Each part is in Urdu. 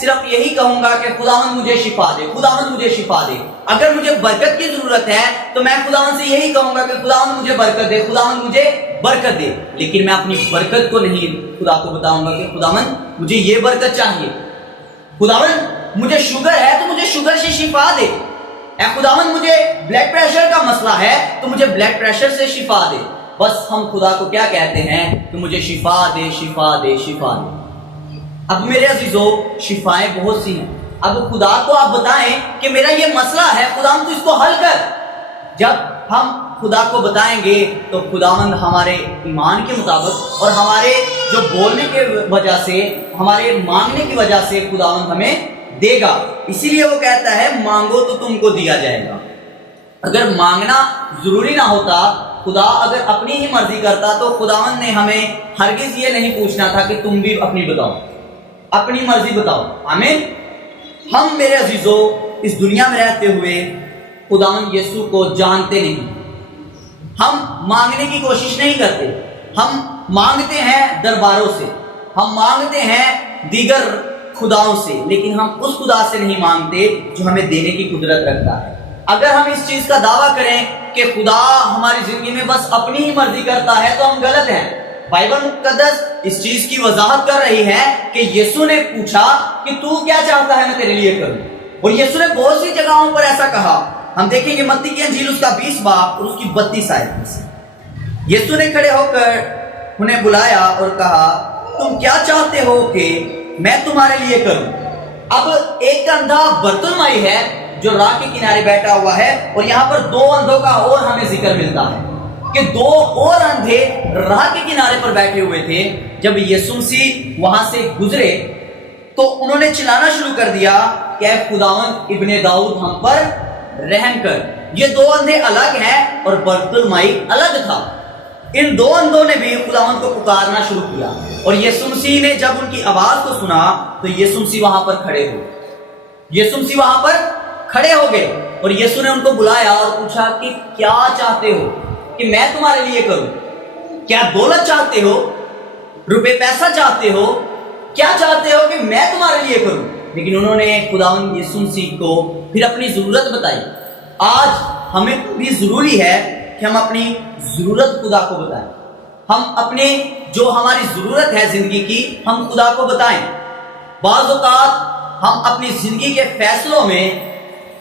صرف یہی کہوں گا کہ خداوند مجھے شفا دے، خداوند مجھے شفا دے۔ اگر مجھے برکت کی ضرورت ہے تو میں خداوند سے یہی کہوں گا کہ خداوند مجھے برکت دے، خداوند مجھے برکت دے۔ لیکن میں اپنی برکت کو نہیں خدا کو بتاؤں گا کہ خداوند مجھے یہ برکت چاہیے، خداوند مجھے شوگر ہے تو مجھے شوگر سے شفا دے، اے خداوند مجھے بلڈ پریشر کا مسئلہ ہے تو مجھے بلڈ پریشر سے شفا دے۔ بس ہم خدا کو کیا کہتے ہیں کہ مجھے شفا دے، شفا دے، شفا دے۔ اب میرے عزیزو شفائیں بہت سی ہیں، اب خدا کو آپ بتائیں کہ میرا یہ مسئلہ ہے، خداوند تو اس کو حل کر۔ جب ہم خدا کو بتائیں گے تو خداوند ہمارے ایمان کے مطابق اور ہمارے جو بولنے کے وجہ سے، ہمارے مانگنے کی وجہ سے خداوند ہمیں دے گا۔ اسی لیے وہ کہتا ہے مانگو تو تم کو دیا جائے گا۔ اگر مانگنا ضروری نہ ہوتا، خدا اگر اپنی ہی مرضی کرتا تو خداوند نے ہمیں ہرگز یہ نہیں پوچھنا تھا کہ تم بھی اپنی بتاؤ، اپنی مرضی بتاؤ۔ آمین۔ ہم میرے عزیزو اس دنیا میں رہتے ہوئے خداوند یسوع کو جانتے نہیں، ہم مانگنے کی کوشش نہیں کرتے، ہم مانگتے ہیں درباروں سے، ہم مانگتے ہیں دیگر خداؤں سے، لیکن ہم اس خدا سے نہیں مانگتے جو ہمیں دینے کی قدرت رکھتا ہے۔ اگر ہم اس چیز کا دعویٰ کریں کہ خدا ہماری زندگی میں بس اپنی ہی مرضی کرتا ہے تو ہم غلط ہیں۔ بائبل مقدس اس چیز کی وضاحت کر رہی ہے کہ یسوع نے پوچھا کہ تو کیا چاہتا ہے میں تیرے لیے کروں، اور یسوع نے بہت سی جگہوں پر ایسا کہا۔ ہم دیکھیں گے متی کی انجیل اس کا 20 باب اور اس کی 32 آیت میں سے یسوع نے کھڑے ہو کر انہیں بلایا اور کہا تم کیا چاہتے ہو کہ میں تمہارے لیے کروں۔ اب ایک اندھا برتنمائی ہے جو راہ کے کنارے بیٹھا ہوا ہے، اور یہاں پر دو اندھوں کا اور ہمیں ذکر ملتا ہے کہ دو اور اندھے راہ کے کنارے پر بیٹھے ہوئے تھے۔ جب یسوع مسیح وہاں سے گزرے تو انہوں نے چلانا شروع کر دیا کہ اے خداوند ابن داؤد ہم پر رحم کر۔ یہ دو اندھے الگ ہیں اور برتنمائی الگ تھا۔ ان دو اندھوں نے بھی خداوند کو پکارنا شروع کیا، اور یسوع مسیح نے جب ان کی آواز کو سنا تو یسوع مسیح وہاں پر کھڑے ہوئے، یسوع مسیح وہاں پر کھڑے ہو گئے، اور یسوع نے ان کو بلایا اور پوچھا کہ کیا چاہتے ہو کہ میں تمہارے لیے کروں؟ کیا دولت چاہتے ہو؟ روپے پیسہ چاہتے ہو؟ کیا چاہتے ہو کہ میں تمہارے لیے کروں؟ لیکن انہوں نے خداوند یسوع مسیح کو پھر اپنی ضرورت بتائی۔ آج ہمیں بھی ضروری ہے کہ ہم اپنی ضرورت خدا کو بتائیں، ہم اپنے جو ہماری ضرورت ہے زندگی کی ہم خدا کو بتائیں۔ بعض اوقات ہم اپنی زندگی کے فیصلوں میں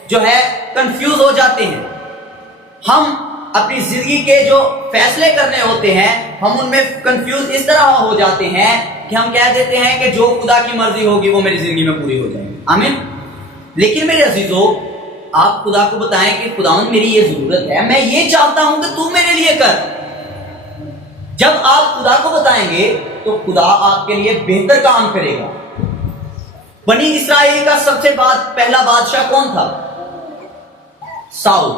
جو ہے کنفیوز ہو جاتے ہیں، ہم اپنی زندگی کے جو فیصلے کرنے ہوتے ہیں ہم ان میں کنفیوز اس طرح ہو جاتے ہیں کہ ہم کہہ دیتے ہیں کہ جو خدا کی مرضی ہوگی وہ میری زندگی میں پوری ہو جائے گی۔ آمین۔ لیکن میرے عزیزو آپ خدا کو بتائیں کہ خداوند میری یہ ضرورت ہے، میں یہ چاہتا ہوں کہ تو میرے لیے کر۔ جب آپ خدا کو بتائیں گے تو خدا آپ کے لیے بہتر کام کرے گا۔ بنی اسرائیل کا سب سے پہلا بادشاہ کون تھا؟ ساؤل۔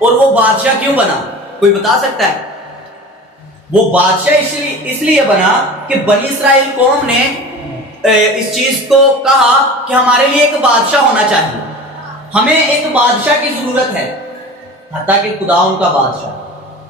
اور وہ بادشاہ کیوں بنا؟ کوئی بتا سکتا ہے؟ وہ بادشاہ اس لیے بنا کہ بنی اسرائیل قوم نے اس چیز کو کہا کہ ہمارے لیے ایک بادشاہ ہونا چاہیے، ہمیں ایک بادشاہ کی ضرورت ہے۔ حتیٰ کہ خدا ان کا بادشاہ،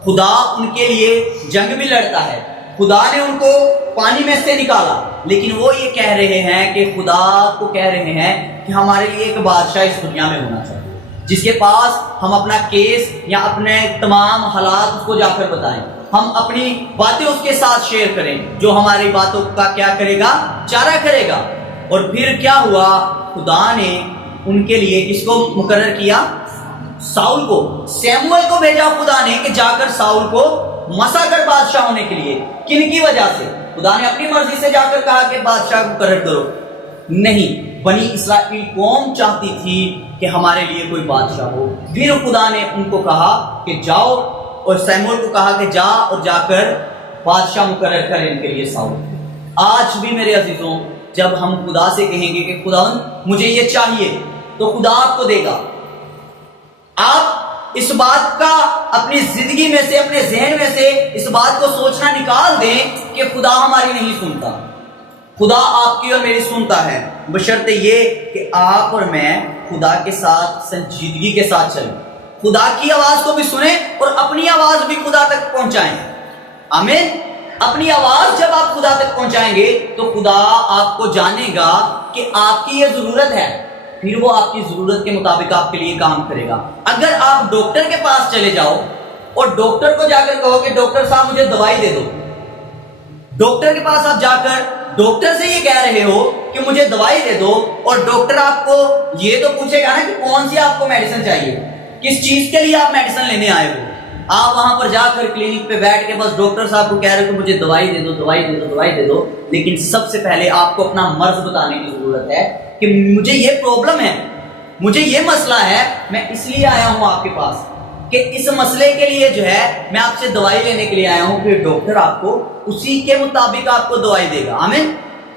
خدا ان کے لیے جنگ بھی لڑتا ہے، خدا نے ان کو پانی میں سے نکالا، لیکن وہ یہ کہہ رہے ہیں کہ خدا کو کہہ رہے ہیں کہ ہمارے لیے ایک بادشاہ اس دنیا میں ہونا چاہیے جس کے پاس ہم اپنا کیس یا اپنے تمام حالات اس کو جا کر بتائیں، ہم اپنی باتیں اس کے ساتھ شیئر کریں، جو ہماری باتوں کا کیا کرے گا؟ چارہ کرے گا۔ اور پھر کیا ہوا؟ خدا نے ان کے لیے کس کو مقرر کیا؟ ساؤل کو، سیموئیل کو بھیجا خدا نے کہ جا کر ساؤل کو مسا کر بادشاہ ہونے کے لیے۔ کن کی وجہ سے؟ خدا نے اپنی مرضی سے جا کر کہا کہ بادشاہ مقرر کرو؟ نہیں، بنی اسرائیل قوم چاہتی تھی کہ ہمارے لیے کوئی بادشاہ ہو۔ پھر خدا نے ان کو کہا کہ جاؤ، اور سیموئیل کو کہا کہ جا اور جا کر بادشاہ مقرر کر ان کے لیے ساؤل۔ آج بھی میرے عزیزوں جب ہم خدا سے کہیں گے کہ خداوند مجھے یہ چاہیے تو خدا آپ کو دے گا۔ آپ اس بات کا اپنی زندگی میں سے، اپنے ذہن میں سے اس بات کو سوچنا نکال دیں کہ خدا ہماری نہیں سنتا، خدا آپ کی اور میری سنتا ہے، بشرطے یہ کہ آپ اور میں خدا کے ساتھ سنجیدگی کے ساتھ چلیں، خدا کی آواز کو بھی سنیں اور اپنی آواز بھی خدا تک پہنچائیں۔ آمین۔ اپنی آواز جب آپ خدا تک پہنچائیں گے تو خدا آپ کو جانے گا کہ آپ کی یہ ضرورت ہے، پھر وہ آپ کی ضرورت کے مطابق آپ کے لیے کام کرے گا۔ اگر آپ ڈاکٹر کے پاس چلے جاؤ اور ڈاکٹر کو جا کر کہو کہ ڈاکٹر صاحب مجھے دوائی دے دو، ڈاکٹر کے پاس آپ جا کر ڈاکٹر سے یہ کہہ رہے ہو کہ مجھے دوائی دے دو، اور ڈاکٹر آپ کو یہ تو پوچھے گا نا کہ کون سی آپ کو میڈیسن چاہیے، کس چیز کے لیے آپ میڈیسن لینے آئے ہو۔ آپ وہاں پر جا کر کلینک پہ بیٹھ کے بس ڈاکٹر صاحب کو کہہ رہے ہو کہ مجھے دوائی دے دو، دوائی دے دو، دوائی دے دو، لیکن سب سے پہلے آپ کو اپنا مرض بتانے کی ضرورت ہے کہ مجھے یہ پرابلم ہے، مجھے یہ مسئلہ ہے، میں اس لیے آیا ہوں آپ کے پاس کہ اس مسئلے کے لیے جو ہے میں آپ سے دوائی لینے کے لیے آیا ہوں، پھر ڈاکٹر آپ کو اسی کے مطابق آپ کو دوائی دے گا۔ آمین۔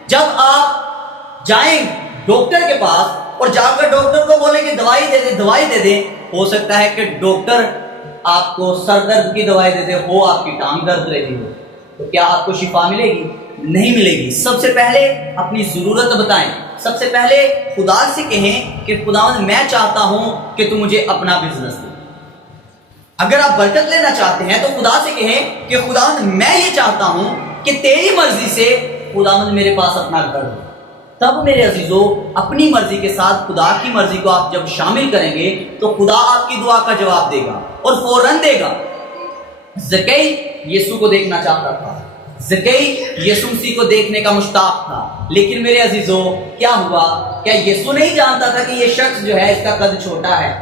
جب آپ جائیں ڈاکٹر کے پاس اور جا کر ڈاکٹر کو بولیں کہ دوائی دے دے، دوائی دے دے، ہو سکتا ہے کہ ڈاکٹر آپ کو سر درد کی دوائی دے دے، ہو آپ کی ٹانگ درد رہی ہو، تو کیا آپ کو شفا ملے گی؟ نہیں ملے گی۔ سب سے پہلے اپنی ضرورت بتائیں، سب سے پہلے خدا سے کہیں کہ خداوند میں چاہتا ہوں کہ تو مجھے اپنا بزنس دے۔ اگر آپ برکت لینا چاہتے ہیں تو خدا سے کہیں کہ خداوند میں یہ چاہتا ہوں کہ تیری مرضی سے خداوند میرے پاس اپنا گھر دے۔ تب میرے عزیزو اپنی مرضی کے ساتھ خدا کی مرضی کو آپ جب شامل کریں گے تو خدا آپ کی دعا کا جواب دے گا اور فوراً دے گا۔ زکئی یسوع کو دیکھنا چاہتا تھا، زکئی یسوع مسیح کو دیکھنے کا مشتاق تھا، لیکن میرے عزیزو کیا ہوا؟ کیا یسوع نہیں جانتا تھا کہ یہ شخص جو ہے اس کا قد چھوٹا ہے؟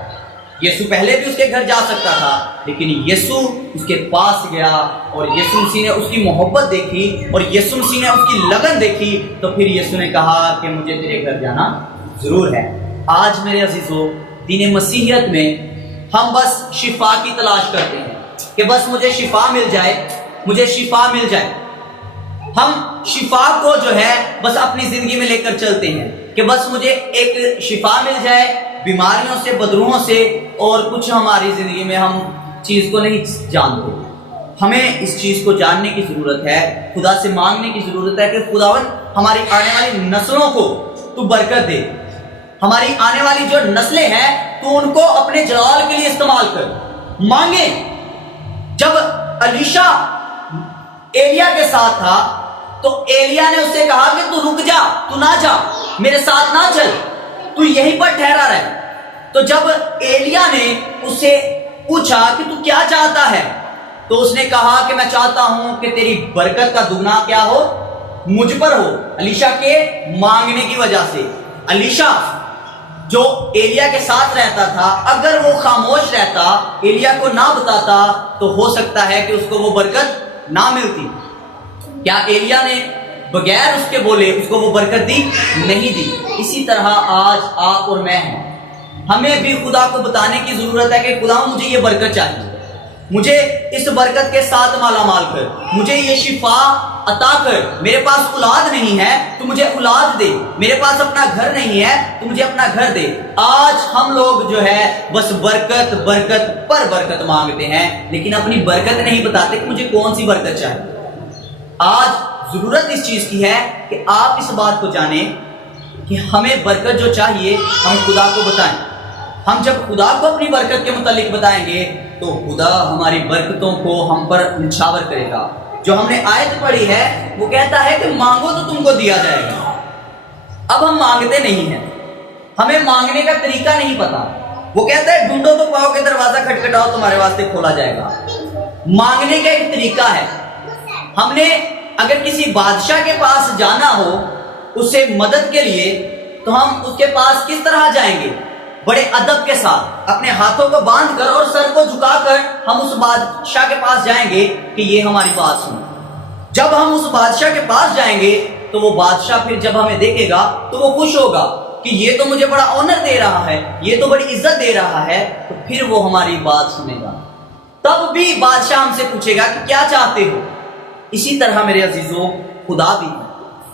یسوع پہلے بھی اس کے گھر جا سکتا تھا، لیکن یسوع اس کے پاس گیا اور یسوع مسیح نے اس کی محبت دیکھی اور یسوع مسیح نے اس کی لگن دیکھی، تو پھر یسوع نے کہا کہ مجھے تیرے گھر جانا ضرور ہے۔ آج میرے عزیزو دین مسیحیت میں ہم بس شفا کی تلاش کرتے ہیں کہ بس مجھے شفا مل جائے، مجھے شفا مل جائے۔ ہم شفا کو جو ہے بس اپنی زندگی میں لے کر چلتے ہیں کہ بس مجھے ایک شفا مل جائے بیماریوں سے، بدروہوں سے، اور کچھ ہماری زندگی میں ہم چیز کو نہیں جانتے۔ ہمیں اس چیز کو جاننے کی ضرورت ہے، خدا سے مانگنے کی ضرورت ہے کہ خداوند ہماری آنے والی نسلوں کو تو برکت دے، ہماری آنے والی جو نسلیں ہیں تو ان کو اپنے جلال کے لیے استعمال کر۔ مانگیں۔ جب الیشا ایلیا کے ساتھ تھا تو ایلیا نے اس سے کہا کہ تو رک جا، تو نہ جا، میرے ساتھ نہ چل، تو یہیں پر ٹھہرا رہے۔ تو جب ایلیا نے اس سے پوچھا کہ تو کیا چاہتا ہے، تو اس نے کہا کہ میں چاہتا ہوں کہ تیری برکت کا دگنا کیا ہو، مجھ پر ہو۔ الیشا کے مانگنے کی وجہ سے الیشا جو ایلیا کے ساتھ رہتا تھا، اگر وہ خاموش رہتا، ایلیا کو نہ بتاتا، تو ہو سکتا ہے کہ اس کو وہ برکت نہ ملتی۔ کیا ایلیا نے بغیر اس کے بولے اس کو وہ برکت دی؟ نہیں دی۔ اسی طرح آج آپ اور میں ہیں، ہمیں بھی خدا کو بتانے کی ضرورت ہے کہ خدا مجھے یہ برکت چاہیے، مجھے اس برکت کے ساتھ مالا مال کر، مجھے یہ شفا عطا کر۔ میرے پاس اولاد نہیں ہے تو مجھے اولاد دے، میرے پاس اپنا گھر نہیں ہے تو مجھے اپنا گھر دے۔ آج ہم لوگ جو ہے بس برکت برکت پر برکت مانگتے ہیں، لیکن اپنی برکت نہیں بتاتے کہ مجھے کون سی برکت چاہیے۔ آج ضرورت اس چیز کی ہے کہ آپ اس بات کو جانیں کہ ہمیں برکت جو چاہیے ہم خدا کو بتائیں۔ ہم جب خدا کو اپنی برکت کے متعلق بتائیں گے تو خدا ہماری برکتوں کو ہم پر نچھاور کرے گا۔ جو ہم نے آیت پڑھی ہے وہ کہتا ہے کہ مانگو تو تم کو دیا جائے گا۔ اب ہم مانگتے نہیں ہیں، ہمیں مانگنے کا طریقہ نہیں پتا۔ وہ کہتا ہے ڈھونڈو تو پاؤ کہ دروازہ کھٹکھٹاؤ تمہارے واسطے کھولا جائے گا۔ مانگنے کا ایک طریقہ ہے۔ ہم نے اگر کسی بادشاہ کے پاس جانا ہو اس سے مدد کے لیے تو ہم اس کے پاس کس طرح جائیں گے؟ بڑے ادب کے ساتھ اپنے ہاتھوں کو باندھ کر اور سر کو جھکا کر ہم اس بادشاہ کے پاس جائیں گے کہ یہ ہماری بات سنو۔ جب ہم اس بادشاہ کے پاس جائیں گے تو وہ بادشاہ پھر جب ہمیں دیکھے گا تو وہ خوش ہوگا کہ یہ تو مجھے بڑا آنر دے رہا ہے، یہ تو بڑی عزت دے رہا ہے، تو پھر وہ ہماری بات سنے گا۔ تب بھی بادشاہ ہم سے پوچھے گا کہ کیا چاہتے ہو۔ اسی طرح میرے عزیزو خدا بھی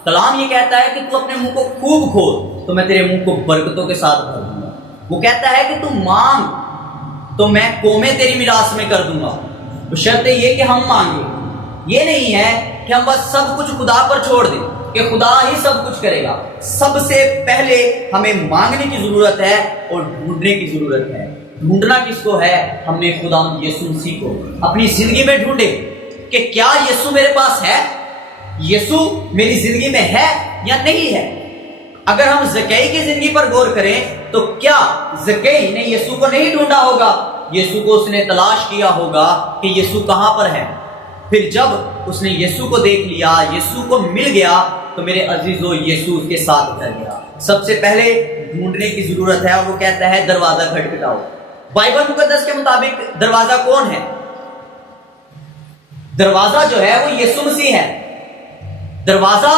کلام یہ کہتا ہے کہ تو اپنے منہ کو خوب کھول تو میں تیرے منہ کو برکتوں کے ساتھ بھر دوں گا۔ وہ کہتا ہے کہ تو مانگ تو میں قومیں تیری میراث میں کر دوں گا، بشرطے یہ کہ ہم مانگیں۔ یہ نہیں ہے کہ ہم بس سب کچھ خدا پر چھوڑ دیں کہ خدا ہی سب کچھ کرے گا۔ سب سے پہلے ہمیں مانگنے کی ضرورت ہے اور ڈھونڈنے کی ضرورت ہے۔ ڈھونڈنا کس کو ہے؟ ہم نے خدا یسوع مسیح کو اپنی زندگی میں ڈھونڈے کہ کیا یسوع میرے پاس ہے، یسوع میری زندگی میں ہے یا نہیں ہے۔ اگر ہم زکئی کی زندگی پر غور کریں تو کیا زکئی نے یسوع کو نہیں ڈھونڈا ہوگا، یسوع کو اس نے تلاش کیا ہوگا کہ یسوع کہاں پر ہے۔ پھر جب اس نے یسوع کو دیکھ لیا، یسوع کو مل گیا، تو میرے عزیزو یسوع اس کے ساتھ اتر گیا۔ سب سے پہلے ڈھونڈنے کی ضرورت ہے، اور وہ کہتا ہے دروازہ کھٹکھٹاؤ۔ بائبل مقدس کے مطابق دروازہ کون ہے؟ دروازہ جو ہے وہ یسوع مسیح ہے۔ دروازہ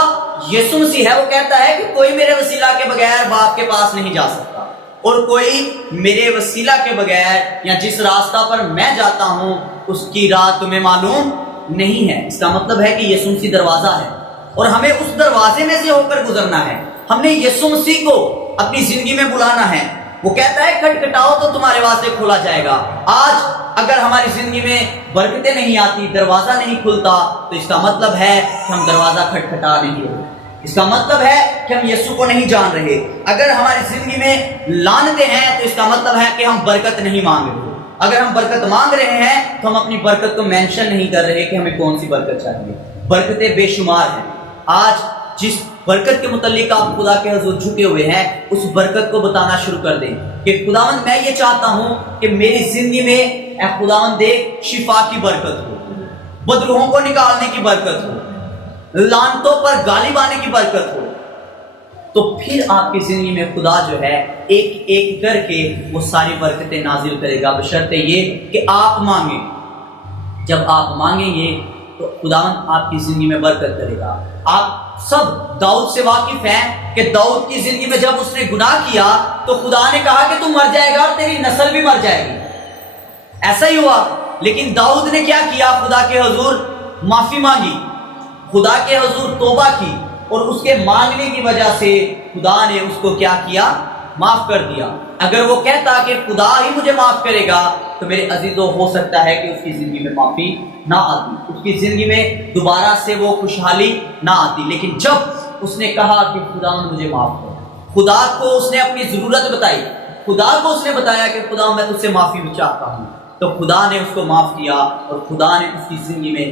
یسوع مسیح ہے۔ وہ کہتا ہے کہ کوئی میرے وسیلہ کے بغیر باپ کے پاس نہیں جا سکتا، اور کوئی میرے وسیلہ کے بغیر یا جس راستہ پر میں جاتا ہوں اس کی راہ تمہیں معلوم نہیں ہے۔ اس کا مطلب ہے کہ یسوع مسیح دروازہ ہے، اور ہمیں اس دروازے میں سے ہو کر گزرنا ہے۔ ہم نے یسوع مسیح کو اپنی زندگی میں بلانا ہے۔ وہ کہتا ہے کھٹکھٹاؤ تو تمہارے واسطے کھولا جائے گا۔ آج اگر ہماری زندگی میں برکتیں نہیں آتی، دروازہ نہیں کھلتا، تو اس کا مطلب ہے کہ ہم دروازہ کھٹکھٹا نہیں رہے، اس کا مطلب ہے کہ ہم یسوع کو نہیں جان رہے۔ اگر ہماری زندگی میں لعنتیں ہیں تو اس کا مطلب ہے کہ ہم برکت نہیں مانگ رہے۔ اگر ہم برکت مانگ رہے ہیں تو ہم اپنی برکت کو مینشن نہیں کر رہے کہ ہمیں کون سی برکت چاہیے۔ برکتیں بے شمار ہیں۔ آج جس برکت کے متعلق آپ خدا کے حضور جھکے ہوئے ہیں، اس برکت کو بتانا شروع کر دیں کہ خداوند میں یہ چاہتا ہوں کہ میری زندگی میں اے خداوند دیکھ شفا کی برکت ہو، بدروحوں کو نکالنے کی برکت ہو، لعنتوں پر غالب آنے کی برکت ہو۔ تو پھر آپ کی زندگی میں خدا جو ہے ایک ایک کر کے وہ ساری برکتیں نازل کرے گا، بشرطے یہ کہ آپ مانگیں۔ جب آپ مانگیں گے تو خداوند آپ کی زندگی میں برکت کرے گا۔ آپ سب داؤد سے واقف ہیں کہ داؤد کی زندگی میں جب اس نے گناہ کیا تو خدا نے کہا کہ تو مر جائے گا اور تیری نسل بھی مر جائے گی۔ ایسا ہی ہوا، لیکن داؤد نے کیا کیا؟ خدا کے حضور معافی مانگی، خدا کے حضور توبہ کی، اور اس کے مانگنے کی وجہ سے خدا نے اس کو کیا کیا؟ معاف کر دیا۔ اگر وہ کہتا کہ خدا ہی مجھے معاف کرے گا تو میرے عزیزو ہو سکتا ہے کہ اس کی زندگی میں معافی نہ آتی، اس کی زندگی میں دوبارہ سے وہ خوشحالی نہ آتی۔ لیکن جب اس نے کہا کہ خدا مجھے معاف کر، خدا کو اس نے اپنی ضرورت بتائی، خدا کو اس نے بتایا کہ خدا میں تجھ سے معافی چاہتا ہوں، تو خدا نے اس کو معاف کیا، اور خدا نے اس کی زندگی میں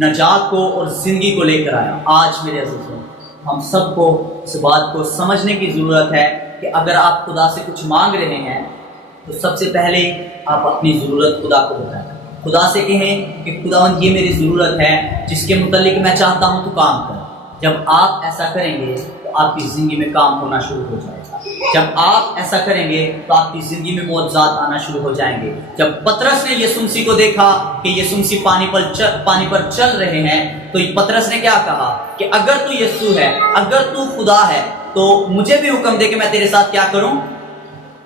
نجات کو اور زندگی کو لے کر آیا۔ آج میرے عزیزوں ہم سب کو اس بات کو سمجھنے کی ضرورت ہے کہ اگر آپ خدا سے کچھ مانگ رہے ہیں تو سب سے پہلے آپ اپنی ضرورت خدا کو بتائیں۔ خدا سے کہیں کہ خداوند یہ میری ضرورت ہے جس کے متعلق میں چاہتا ہوں تو کام کر۔ جب آپ ایسا کریں گے تو آپ کی زندگی میں کام ہونا شروع ہو جائے گا۔ جب آپ ایسا کریں گے تو آپ کی زندگی میں معجزات آنا شروع ہو جائیں گے۔ جب پطرس نے یسوع مسیح کو دیکھا کہ یسوع مسیح پانی پر چل رہے ہیں تو پطرس نے کیا کہا کہ اگر تو یسوع ہے، اگر تو خدا ہے تو مجھے بھی حکم دے کہ میں تیرے ساتھ کیا کروں؟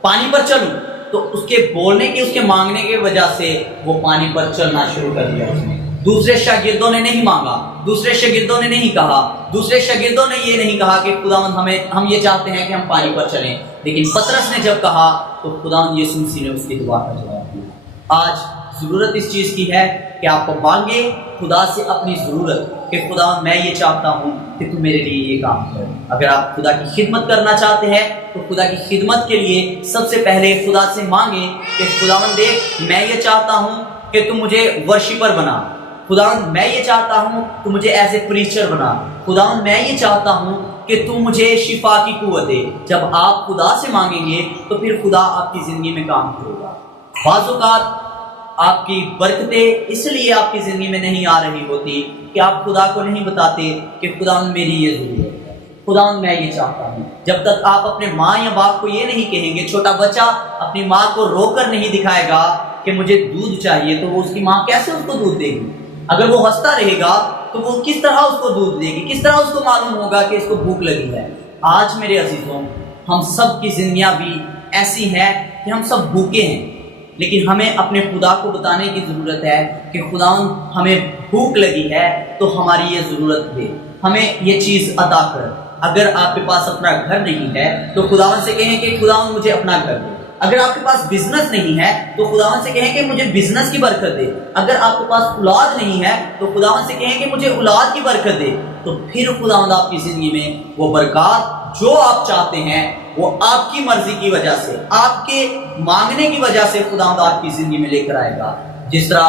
پانی پر چلوں۔ تو اس کے بولنے کی، اس کے مانگنے کی وجہ سے وہ پانی پر چلنا شروع کر دیا اس نے۔ دوسرے شاگردوں نے نہیں مانگا، دوسرے شاگردوں نے نہیں کہا، دوسرے شاگردوں نے یہ نہیں کہا کہ خداوند ہم یہ چاہتے ہیں کہ ہم پانی پر چلیں، لیکن پطرس نے جب کہا تو خداوند یسوع مسیح نے اس کی دعا کا جواب دیا۔ آج ضرورت اس چیز کی ہے کہ آپ کو مانگے خدا سے اپنی ضرورت کہ خداوند میں یہ چاہتا ہوں کہ تو میرے لیے یہ کام کر۔ اگر آپ خدا کی خدمت کرنا چاہتے ہیں تو خدا کی خدمت کے لیے سب سے پہلے خدا سے مانگیں کہ خداوند دیکھ میں یہ چاہتا ہوں کہ تو مجھے ورشپر بنا، خداوند میں یہ چاہتا ہوں تو مجھے ایز اے پریچر بنا، خداوند میں یہ چاہتا ہوں کہ تو مجھے شفا کی قوت دے۔ جب آپ خدا سے مانگیں گے تو پھر خدا آپ کی زندگی میں کام کرے گا۔ بعض اوقات آپ کی برکتیں اس لیے آپ کی زندگی میں نہیں آ رہی ہوتی کہ آپ خدا کو نہیں بتاتے کہ خداوند میری یہ ضرورت ہے، خداوند میں یہ چاہتا ہوں۔ جب تک آپ اپنے ماں یا باپ کو یہ نہیں کہیں گے، چھوٹا بچہ اپنی ماں کو رو کر نہیں دکھائے گا کہ مجھے دودھ چاہیے تو وہ اس کی ماں کیسے اس کو دودھ دے گی؟ اگر وہ ہنستا رہے گا تو وہ کس طرح اس کو دودھ دے گی؟ کس طرح اس کو معلوم ہوگا کہ اس کو بھوک لگی ہے؟ آج میرے عزیزوں ہم سب کی زندگیاں بھی ایسی ہیں کہ ہم سب بھوکے ہیں، لیکن ہمیں اپنے خدا کو بتانے کی ضرورت ہے کہ خداوند ہمیں بھوک لگی ہے تو ہماری یہ ضرورت دے، ہمیں یہ چیز عطا کر۔ اگر آپ کے پاس اپنا گھر نہیں ہے تو خداوند سے کہیں کہ خداوند مجھے اپنا گھر دے۔ اگر آپ کے پاس بزنس نہیں ہے تو خداوند سے کہیں کہ مجھے بزنس کی برکت دے۔ اگر آپ کے پاس اولاد نہیں ہے تو خداوند سے کہیں کہ مجھے اولاد کی برکت دے۔ تو پھر خداوند آپ کی زندگی میں وہ برکات جو آپ چاہتے ہیں وہ آپ کی مرضی کی وجہ سے، آپ کے مانگنے کی وجہ سے خداوند آپ کی زندگی میں لے کر آئے گا۔ جس طرح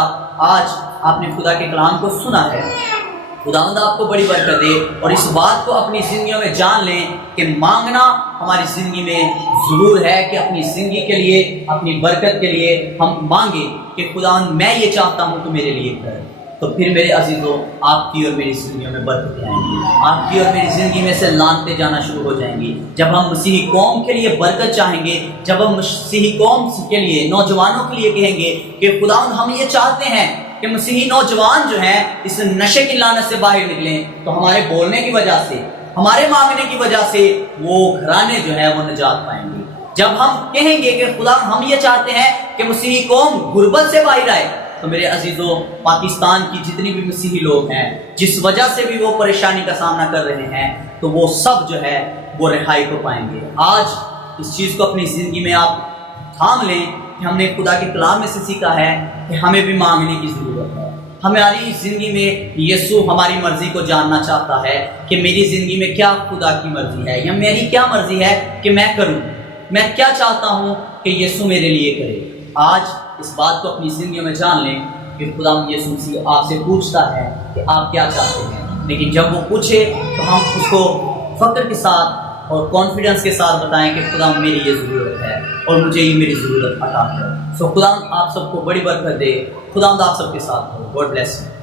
آج آپ نے خدا کے کلام کو سنا ہے، خداوند آپ کو بڑی برکت دے، اور اس بات کو اپنی زندگیوں میں جان لیں کہ مانگنا ہماری زندگی میں ضرور ہے، کہ اپنی زندگی کے لیے، اپنی برکت کے لیے ہم مانگیں کہ خداوند میں یہ چاہتا ہوں تو میرے لیے کر۔ تو پھر میرے عزیزوں، آپ کی اور میری زندگیوں میں برکتیں آئیں گی، آپ کی اور میری زندگی میں سے لانتیں جانا شروع ہو جائیں گی۔ جب ہم مسیحی قوم کے لیے برکت چاہیں گے، جب ہم مسیحی قوم کے لیے، نوجوانوں کے لیے کہیں گے کہ خداوند ہم یہ چاہتے ہیں کہ مسیحی نوجوان جو ہیں اس نشے کی لعنت سے باہر نکلیں، تو ہمارے بولنے کی وجہ سے، ہمارے مانگنے کی وجہ سے وہ گھرانے جو ہے وہ نجات پائیں گے۔ جب ہم کہیں گے کہ خدا ہم یہ چاہتے ہیں کہ مسیحی قوم غربت سے باہر آئے، تو میرے عزیزوں، پاکستان کی جتنی بھی مسیحی لوگ ہیں، جس وجہ سے بھی وہ پریشانی کا سامنا کر رہے ہیں، تو وہ سب جو ہے وہ رہائی کو پائیں گے۔ آج اس چیز کو اپنی زندگی میں آپ تھام لیں کہ ہم نے خدا کے کلام میں سے سیکھا ہے کہ ہمیں بھی مانگنے کی ضرورت ہے۔ ہماری زندگی میں یسوع ہماری مرضی کو جاننا چاہتا ہے کہ میری زندگی میں کیا خدا کی مرضی ہے، یا میری کیا مرضی ہے کہ میں کروں، میں کیا چاہتا ہوں کہ یسوع میرے لیے کرے۔ آج اس بات کو اپنی زندگی میں جان لیں کہ خدا یسوع مسیح آپ سے پوچھتا ہے کہ آپ کیا چاہتے ہیں، لیکن جب وہ پوچھے تو ہم اس کو فخر کے ساتھ اور کانفیڈنس کے ساتھ بتائیں کہ خدا میری یہ ضرورت ہے اور مجھے یہ میری ضرورت عطا کر۔ سو خدا آپ سب کو بڑی برکت دے، خدا آپ سب کے ساتھ ہو۔ God bless you.